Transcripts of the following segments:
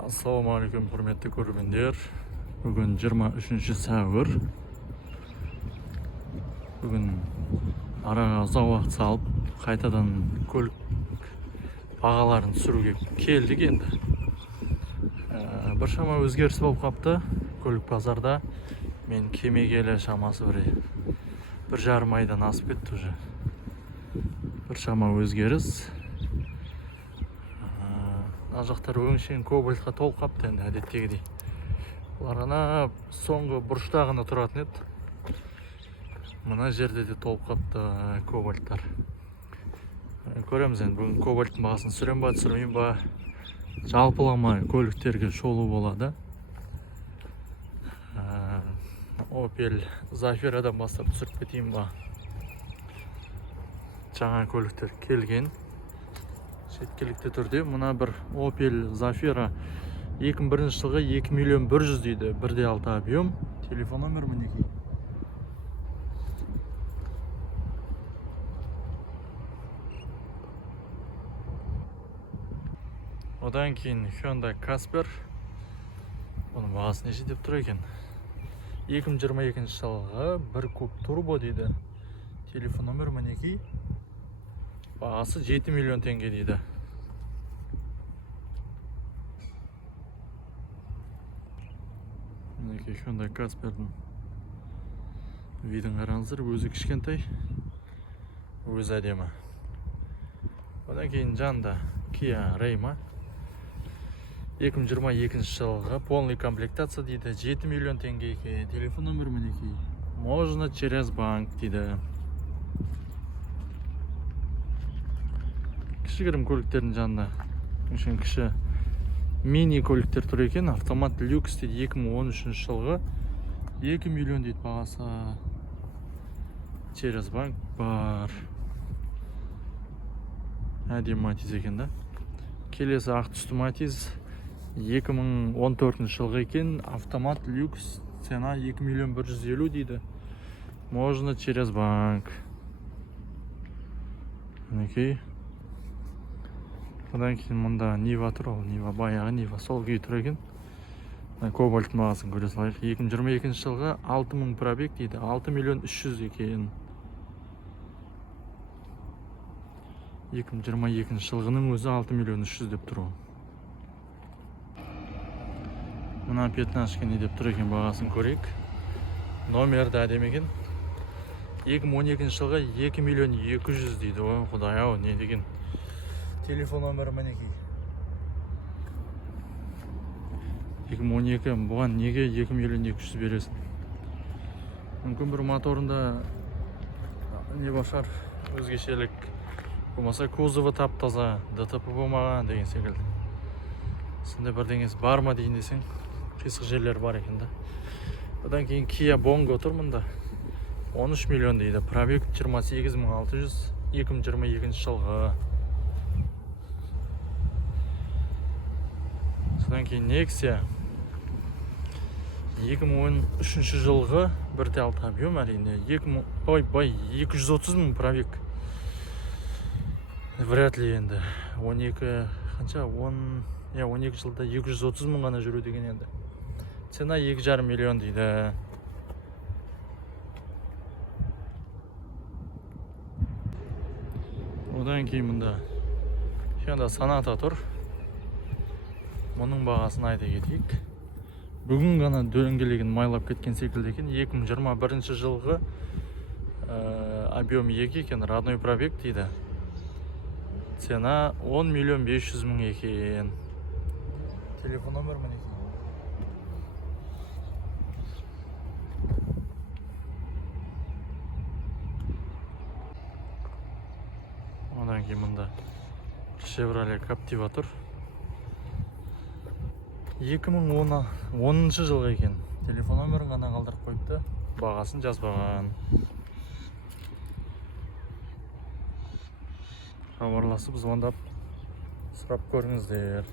Ассалаумағалейкум, құрметті көрермендер. Бүгін 23 сәуір. Бүгін араға ұзақ уақыт салып, қайтадан көлік бағаларын түсіруге келдік енді. Біршама өзгеріс болып қапты көлік базарда. Мен кемегелі шамасы бір жарым айдан асып кетті уже. Біршама өзгеріс. Мына жақтар өңшең кобальтқа толып қапты енді, әдеттегідей. Бұлар ана соңғы бұрышта ғана тұратын еді. Мына жерде де толып қапты кобальттар. Көреміз енді, бүгін кобальттың бағасын түсірем ба, түсірмеймін ба. Жалпылама көліктерге шолу болады. Opel Zafira'дан бастап түсіріп кетейін ба. Жаңа көліктер келген. Шеткелікті түрде мына бір Opel Zafira 2001 жылғы 2 миллион 100 дейді. 1.6 объем. Телефон номер мінекей. Одан кейін Hyundai Casper. Оның бағасы неше деп тұр екен? 2022 жылғы 1 куб турбо дейді. Телефон номер мінекей. Бағасы 7 миллион теңге дейді. Мінекей Hyundai Casper'дің видін қараңыздар, өзі кішкентай, өзі әдемі. Одан кейін жанында Kia Ray-ма. 2022 жылғы полный комплектация дейді, 7 миллион теңге екен. Телефон номер мінекей. Можно через банк дейді. Кішігірім көліктердің жанында кіші мини көліктер тұр екен. Автомат люкс дейді, 2013 жылғы 2 миллион дейді бағасы. Через банк бар. Әдемі Матиз екен да. Келесі ақ түсті Матиз 2014 жылғы екен. Автомат люкс, цена 2 миллион 150 дейді. Можно через банк. Мінекей. Одан кейін мұнда Нива тұр, ол Нива баяғы, Нива сол күй тұр екен. Кобальт бағасын көре салайық. 2022 жылғы 6000 пробег дейді, 6 миллион 300 екен. 2022 жылғының өзі 6 миллион 300 деп тұр. Мына 15 не деп тұр екен, бағасын көрейік. Номерді әдемі екен. 2012 жылғы 2 миллион 200 дейді. Ой, құдай ау, не деген. Телефон номері мінекей. 2012, бұған неге 2 миллион 200 бересің? Мүмкін бір моторында не башар, өзгешелік. Болмаса кузовы тап-таза, ДТП болмаған деген секілді. Сондай бірдеңесі бар ма дейін десең, қисық жерлер бар екен да. Одан кейін Kia Bongo тұр мұнда. 13 миллион дейді. Пробег 28600, 2022 жылғы. Содан кейін Nexia 2013 жылғы 1.6 объем әрине. 230 мың пробег. Вряд ли енді. 12 жылда 230 мың ғана жүру деген енді. Цена 2,5 миллион дейді. Одан кейін мұнда Hyundai Sonata тұр. Мұның бағасын айта кетейік. Бүгін ғана дөңгелегін майлап кеткен секілді екен. 2021 жылғы объем 2 екен, родной пробег дейді. Цена 10 миллион 500 мың екен. Телефон номер мінекей. Одан кейін мұнда Chevrolet Captiva тұр. 2010 жылғы екен. Телефон номерін ғана қалдырып қойыпты. Бағасын жазбаған. Хабарласып, звондап сұрап көріңіздер.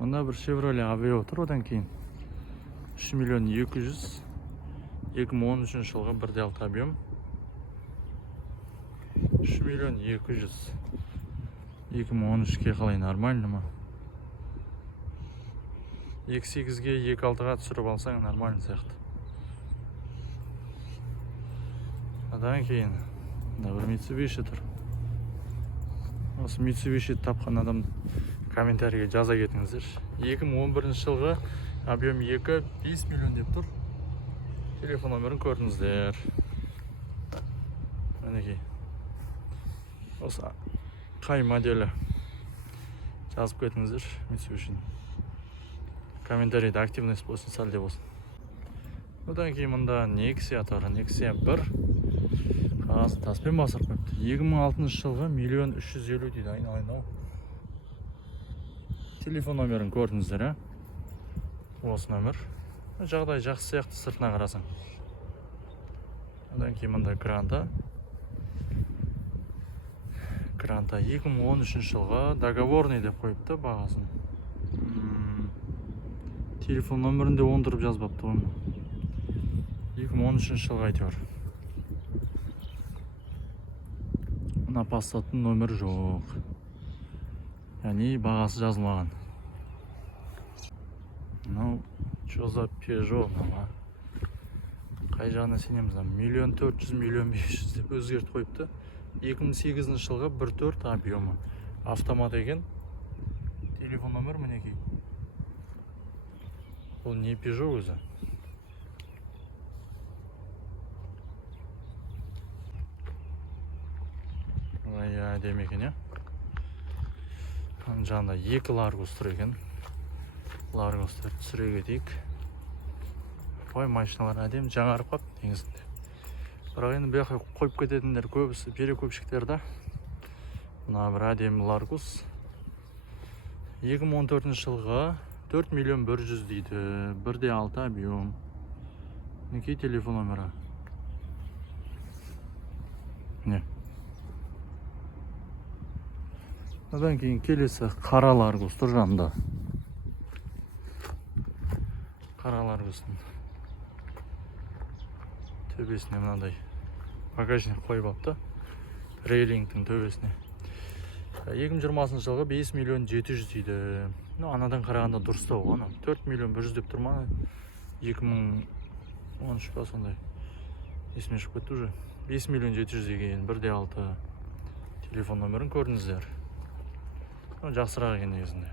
Мұнда бір Chevrolet Aveo тұр, одан кейін 3 миллион 200, 2013 жылғы 1.6 объем. 3 миллион 200. 2013-ке қалай, нормально ма? 2.8-ге 2.6-ға түсіріп алсаң нормально сияқты. Одан кейін бір Mitsubishi тұр. Осы Mitsubishi тапқан адам комментарийге жаза кетіңіздер. 2011 жылғы объем 2, 5 миллион деп тұр. Телефон номерін көрдіңіздер. Мінекей. Осы қай моделі жазып кетіңіздер Mitsubishi. Комментарийді активность болсын, сәлде болсын. Одан кейін мұнда Nexia тұр. Nexia 1 қағазы таспен басырып қойыпты. 2006 жылғы 1 350 дейді. Айналайын. Телефон номерін көрдіңіздер, осы номер. Жағдай жақсы сияқты сыртына қарасаң. Одан кейін мұнда Гранта. Гранта 2013 жылға договорный деп қойыпты бағасын. Телефон номерінде оңдырып жазбапты ғой. 2013 жылға әйтеуір. Мына Passаттың номері жоқ. Яғни бағасы жазылмаған. Мынау что за Peugeot мына? Қай жағына сенеміз? 1 400 000 1 500 деп өзгертіп қойыпты. 2008 жылғы 1.4 объемы. Автомат екен. Телефон номер мінекей. Бұл не Peugeot өзі? Әдемі екен, е? Жаңында 2 Largus тұр екен. Largus'ты түсіре кетейік. Ой, машиналар әдемі жаңарып қап негізінде. Бірақ енді бұяққа қойып кететіндер көбісі бере көпшіктерді. Мына бір әдемі Largus. 2014 жылға 4 миллион 100 дейді. 1.6 объем. Мінекей телефон номері. Не? Одан кейін келесі қара Largus тұр жанында. Қара Largus'тың төбесіне мынандай багажник қойып апты. Рейлингтің төбесіне. 2020 жылғы 5 миллион 700 дейді. Анадан қарағанда дұрыстау ғана. 4 миллион 100 деп тұрма. 2013 па сондай. Есіме шығып кетті уже. 5 миллион 700 деген 1.6 телефон номерін көрдіңіздер. Жақсырақ екен негізінде.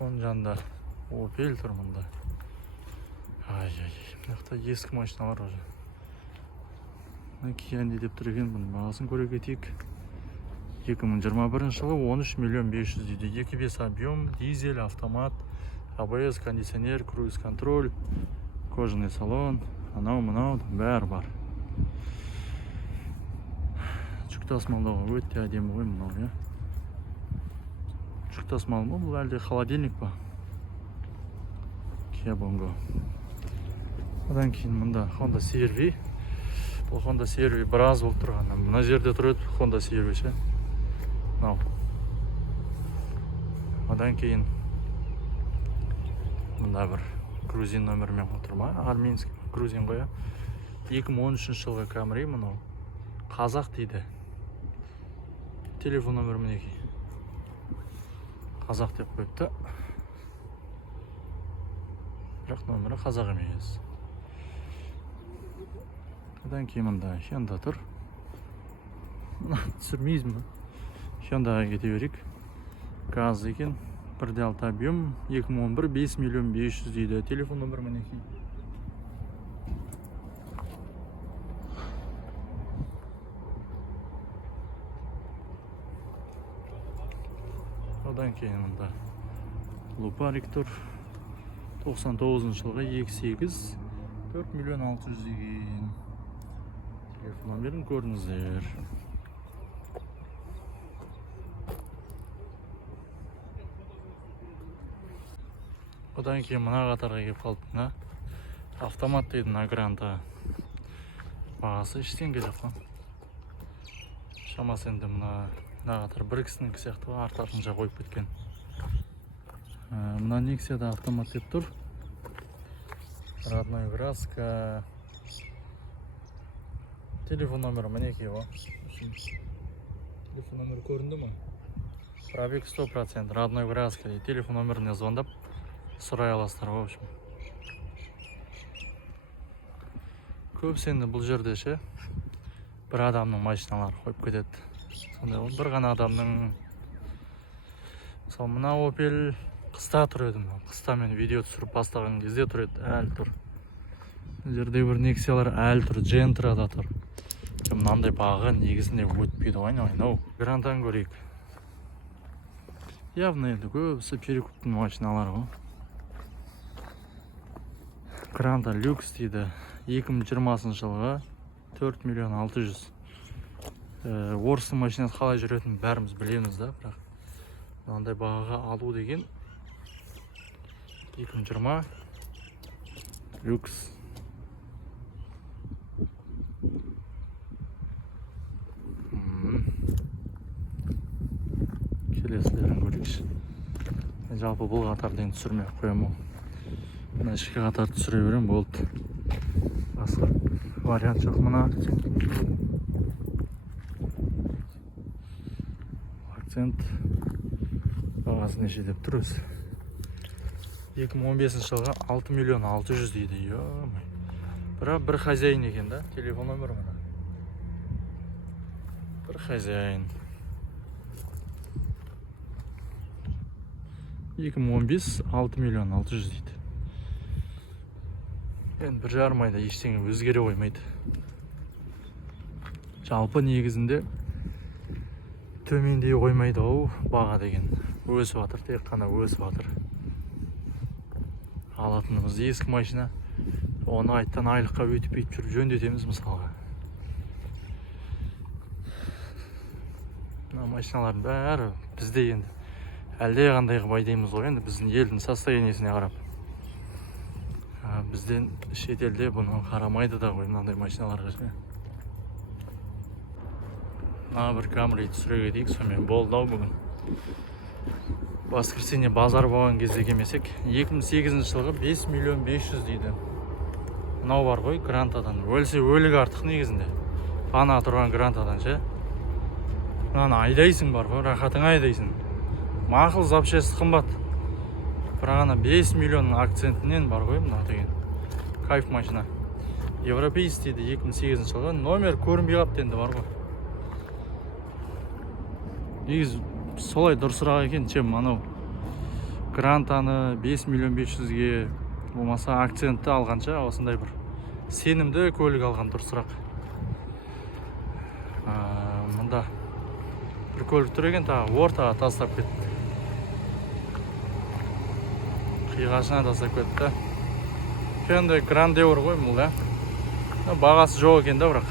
Оның жанында Opel тұр мұнда. Ай-ай, мынақта ескі машиналар уже. Kia деп тұр екен, бұның бағасын көре кетейік. 2021 жылы 13 миллион 500 дейді. 2.5 объем, дизель, автомат, ABS, кондиционер, круиз контроль, кожаный салон, анау-мынау бәрі бар. Жүк тасымалдауға өте әдемі ғой мынау, иә. Жүк тасымалы ма, бұл әлде холодильник па? Kia Bongo. Одан кейін мұнда Honda CR-V. Бұл Honda CR-V біраз болып тұрған. Мына жерде тұрады Honda CR-V ше. Мынау. Одан кейін мұнда бір грузин номермен отырма. Армейский грузин қоя. 2013 жылғы Camry мынау. Қазақ дейді. Телефон номері мінекей. Қазақ деп қойыпты. Бірақ номері қазақ емес. Одан кейін мұнда Hyundai тұр. Түсірмейіз ме? Hyundaiға кете берейік. Газ екен. 1.6 объем. 2011 5 миллион 500 дейді. Телефон номері мінекей. Одан кейін мұнда Luparik тұр. 99 жылға 2.8 4 миллион 600 деген. Телефон номерін көрдіңіздер. Одан кейін мына қатарға кеп қалдық. Автомат дейді мына Гранта. Бағасы ештеңе жоқ қой. Шамасы енді мына қатар бір кісінің сияқты арт-артынша қойып кеткен. Мына Nexia да автомат деп тұр. Родной краска, Telefon номері мінекей ғой. Телефон номері көрінді ме? Пробег 100%, родной краска. Телефон номеріне звондап сұрай аласыздар ғой, в общем. Көбісі енді бұл жерде ше бір адамның машиналары қойып кетеді. Сондай ғой, бір ғана адамның. Мысалы мына Opel қыста тұр едім. Қыста мен видео түсіріп бастаған кезде тұр еді, әлі тұр. Бұл жерде бір Nexia'лар әлі тұр, Gentra да тұр. Мынандай бағы негізінде өтпейді ғой, айнау. Грантан көрейік. Явно енді көбісі перекуптың машиналары ғой. Гранта люкс дейді. 2020 жылға 4 миллион 600. Орыстың машинасы қалай жүретінін бәріміз білеміз да, бірақ мынандай бағаға алу деген 2020 люкс. Келесілерін көрейікші. Жалпы бұл қатарды енді түсірмей қоямын. Мына ішкі қатарды түсіре берем, болды. Басқа вариант жоқ. Мына акцент бағасы неше деп тұр өзі. 2015 жылға 6 миллион 600 дейді. Бірақ бір хозяин екен да, телефон номері мына. Бір хозяин. 2015 6 миллион 600 дейді. Енді бір жарым айда ештеңе өзгере қоймайды. Жалпы негізінде төмендей қоймайды ау баға деген. Өсіп жатыр, тек қана өсіп жатыр. Алатынымыз ескі машина. Оны айттан айлыққа өтіп жүріп жөндетеміз мысалға. Мына машиналардың бәрі бізде енді әлде қандай қылып айдаймыз ғой, енді біздің елдің состояниесіне қарап. Бізден шетелде бұны қарамайды да ғой, мынандай машиналарға ше. Бір Камри түсіре кетейік, сонымен болды ау бүгін. Воскресенье базар болған кезде келмесек, 2008 жылғы 5 миллион 500 дейді. Мынау бар ғой, Грантадан. Өлсе өлік артық негізінде. Пана тұрған Грантадан ше. Мынаны айдайсың бар ғой, рахатың айдайсың. Мақыл запчасты қымбат. Бірақ ана 5 миллионның акцентінен бар ғой мына деген. Кайф машина. Европейс дейді 2008 жылғы. Номер көрінбей қапты енді бар ғой. Негіз солай дұрысырақ екен, чем анау Грантаны 5 миллион 500-ге болмаса акцентті алғанша осындай бір сенімді көлік алған дұрысырақ. Мұнда бір көлік тұр екен, ортаға тастап кетті. Қиғашына тастап кетті. Кенде Грандеур ғой бұл да. Бағасы жоқ екен да, бірақ.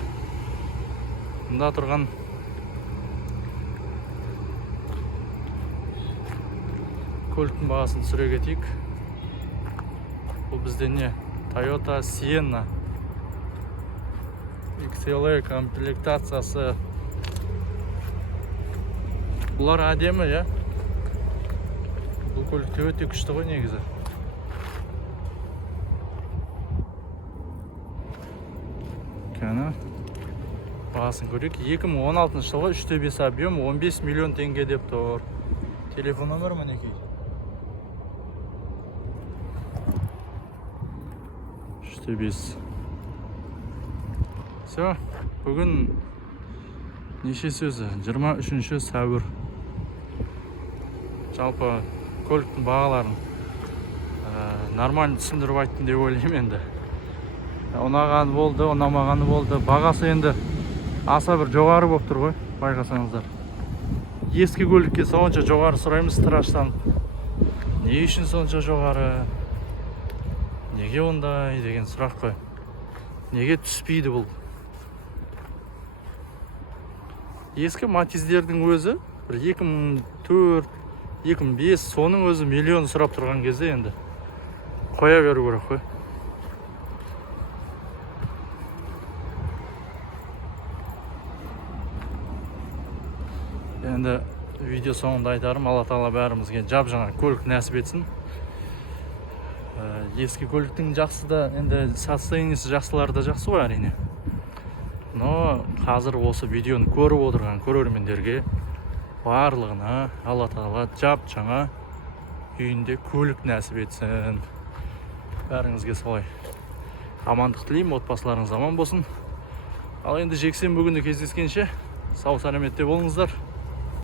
Мұнда тұрған көліктің бағасын түсіре кетейік. Бұл бізде не? Toyota Sienna XLE комплектациясы. Бұлар әдемі, я? Бұл көлікте өте күшті ғой негізі. Кәні бағасын көрейік. 2016 жылғы 3/5 объем 15 миллион теңге деп тұр. Телефон номері мінекей. 3/5. Все, бүгін неше сөзі? 23 сәуір. Жалпы көліктің бағаларын нормально түсіндіріп айттым деп ойлаймын енді. Ұнағаны болды, ұнамағаны болды. Бағасы енді аса бір жоғары болып тұр ғой, байқасаңыздар. Ескі көлікке сонша жоғары сұраймыз тыраштан. Не үшін сонша жоғары? Неге ондай деген сұрақ қой. Неге түспейді бұл? Ескі Матиздердің өзі бір 2004, 2005 соның өзі миллион сұрап тұрған кезде енді қоя беру керек қой. Енді видео соңында айтарым, Алла Тағала бәрімізге жап-жаңа көлік нәсіп етсін. Ескі көліктің жақсы да, енді состояниесі жақсылары да жақсы ғой әрине. но қазір осы видеоны көріп отырған көрермендерге барлығына Алла тағала жап жаңа үйінде көлік нәсіп етсін. Бәріңізге солай амандық тілеймін, отбасыларыңыз аман болсын. Ал енді жексенбі күні кездескенше сау сәлеметте болыңыздар.